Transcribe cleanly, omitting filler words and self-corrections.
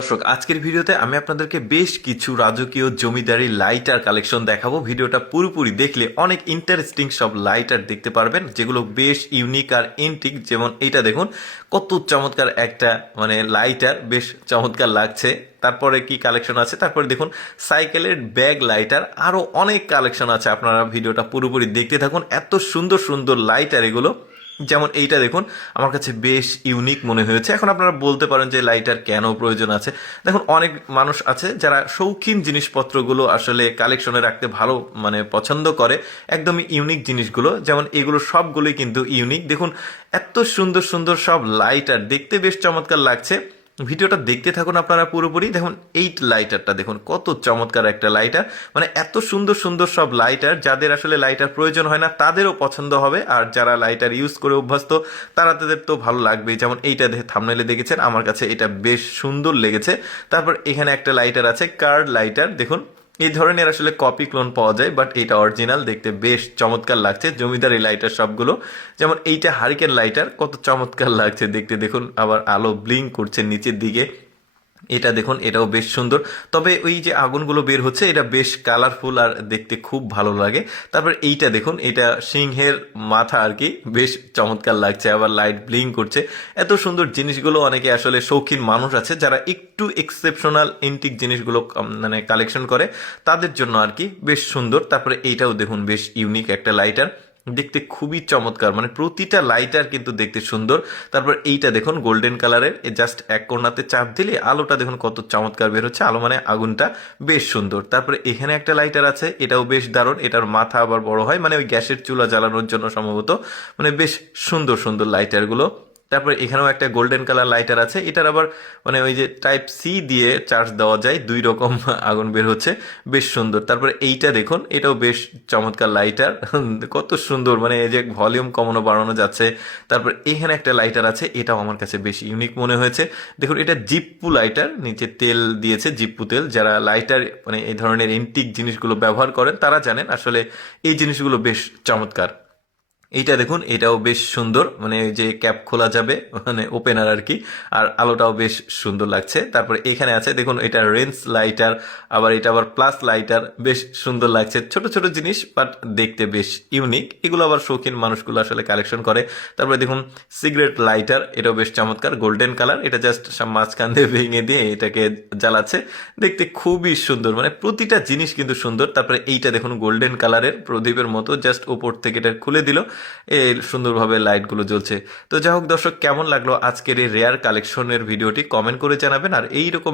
দর্শক, আজকের ভিডিওতে আমি আপনাদেরকে বেশ কিছু রাজকীয় জমিদারি লাইটার কালেকশন দেখাবো। ভিডিওটা পুরোপুরি দেখলে অনেক ইন্টারেস্টিং সব লাইটার দেখতে পারবেন, যেগুলো বেশ ইউনিক আর এন্টিক। যেমন এইটা দেখুন, কত চমৎকার একটা লাইটার, বেশ চমৎকার লাগছে। তারপরে কি কালেকশন আছে, তারপরে দেখুন সাইকেলের ব্যাগ লাইটার, আরো অনেক কালেকশন আছে। আপনারা ভিডিওটা পুরোপুরি দেখতে থাকুন, এত সুন্দর সুন্দর লাইটার এগুলো। যেমন এইটা দেখুন, আমার কাছে বেশ ইউনিক মনে হয়েছে। এখন আপনারা বলতে পারেন যে লাইটার কেন প্রয়োজন আছে। দেখুন, অনেক মানুষ আছে যারা শৌখিন জিনিসপত্রগুলো আসলে কালেকশনে রাখতে ভালো পছন্দ করে, একদমই ইউনিক জিনিসগুলো। যেমন এগুলো সবগুলোই কিন্তু ইউনিক। দেখুন, এত সুন্দর সুন্দর সব লাইটার, দেখতে বেশ চমৎকার লাগছে। ভিডিওটা দেখতে থাকুন আপনারা পুরোপুরি। দেখুন এই লাইটারটা দেখুন, কত চমৎকার একটা লাইটার। এত সুন্দর সুন্দর সব লাইটার, যাদের আসলে লাইটার প্রয়োজন হয় না তাদেরও পছন্দ হবে, আর যারা লাইটার ইউজ করে অভ্যস্ত তাদের তো ভালো লাগবেই। যেমন এইটা দেখে থাম্বনেইলে দেখেছেন, আমার কাছে এটা বেশ সুন্দর লেগেছে। তারপর এখানে একটা লাইটার আছে, কার্ড লাইটার। দেখুন, এই ধরনের আসলে কপি ক্লোন পাওয়া যায়, বাট এটা অরিজিনাল, দেখতে বেশ চমৎকার লাগছে। জমিদারি লাইটার সবগুলো। যেমন এইটা হারিকেন লাইটার, কত চমৎকার লাগছে দেখতে। দেখুন, আবার আলো ব্লিঙ্ক করছে নিচের দিকে। এটা দেখুন, এটাও বেশ সুন্দর। তবে ওই যে আগুনগুলো বের হচ্ছে, এটা বেশ কালারফুল আর দেখতে খুব ভালো লাগে। তারপর এইটা দেখুন, এটা সিংহের মাথা আর কি, বেশ চমৎকার লাগছে, আবার লাইট ব্লিঙ্ক করছে। এত সুন্দর জিনিসগুলো অনেকে আসলে শৌখিন মানুষ আছে যারা একটু এক্সেপশনাল এন্টিক জিনিসগুলো কালেকশন করে, তাদের জন্য আর কি বেশ সুন্দর। তারপরে এইটাও দেখুন, বেশ ইউনিক একটা লাইটার, দেখতে খুবই চমৎকার। প্রতিটা লাইটার কিন্তু দেখতে সুন্দর। তারপর এইটা দেখুন, গোল্ডেন কালারের, জাস্ট এক কোণাতে চাপ দিলে আলোটা দেখুন কত চমৎকার বের হচ্ছে। আলো আগুনটা বেশ সুন্দর। তারপরে এখানে একটা লাইটার আছে, এটাও বেশ দারুণ। এটার মাথা আবার বড় হয়, ওই গ্যাসের চুলা জ্বালানোর জন্য সম্ভবত। বেশ সুন্দর সুন্দর লাইটারগুলো। তারপরে এখানেও একটা গোল্ডেন কালার লাইটার আছে, এটার আবার ওই যে টাইপ সি দিয়ে চার্জ দেওয়া যায়, দুই রকম আগুন বের হচ্ছে, বেশ সুন্দর। তারপরে এইটা দেখুন, এটাও বেশ চমৎকার লাইটার, কত সুন্দর, এই যে ভলিউম কমানো বাড়ানো যাচ্ছে। তারপর এখানে একটা লাইটার আছে, এটাও আমার কাছে বেশ ইউনিক মনে হয়েছে। দেখুন, এটা জিপ্পু লাইটার, নিচে তেল দিয়েছে, জিপ্পু তেল। যারা লাইটার এই ধরনের এন্টিক জিনিসগুলো ব্যবহার করেন তারা জানেন আসলে এই জিনিসগুলো বেশ চমৎকার। এইটা দেখুন, এটাও বেশ সুন্দর, এই যে ক্যাপ খোলা যাবে, ওপেনার আর কি। আর আলোটাও বেশ সুন্দর লাগছে। তারপরে এখানে আছে দেখুন, এটা রেঞ্জ লাইটার, আবার এটা আবার প্লাস লাইটার, বেশ সুন্দর লাগছে। ছোট ছোট জিনিস, বাট দেখতে বেশ ইউনিক। এগুলো আবার শৌখিন মানুষগুলো আসলে কালেকশন করে। তারপরে দেখুন সিগারেট লাইটার, এটাও বেশ চমৎকার, গোল্ডেন কালার। এটা জাস্ট মাঝখান দিয়ে ভেঙে দিয়ে এটাকে জ্বালাচ্ছে, দেখতে খুবই সুন্দর। প্রতিটা জিনিস কিন্তু সুন্দর। তারপরে এইটা দেখুন, গোল্ডেন কালারের প্রদীপের মতো, জাস্ট উপর থেকে এটা খুলে দিল, এই সুন্দরভাবে লাইটগুলো জ্বলছে। তো যাই হোক দর্শক, কেমন লাগলো আজকের এই রেয়ার কালেকশনের ভিডিওটি কমেন্ট করে জানাবেন। আর এইরকম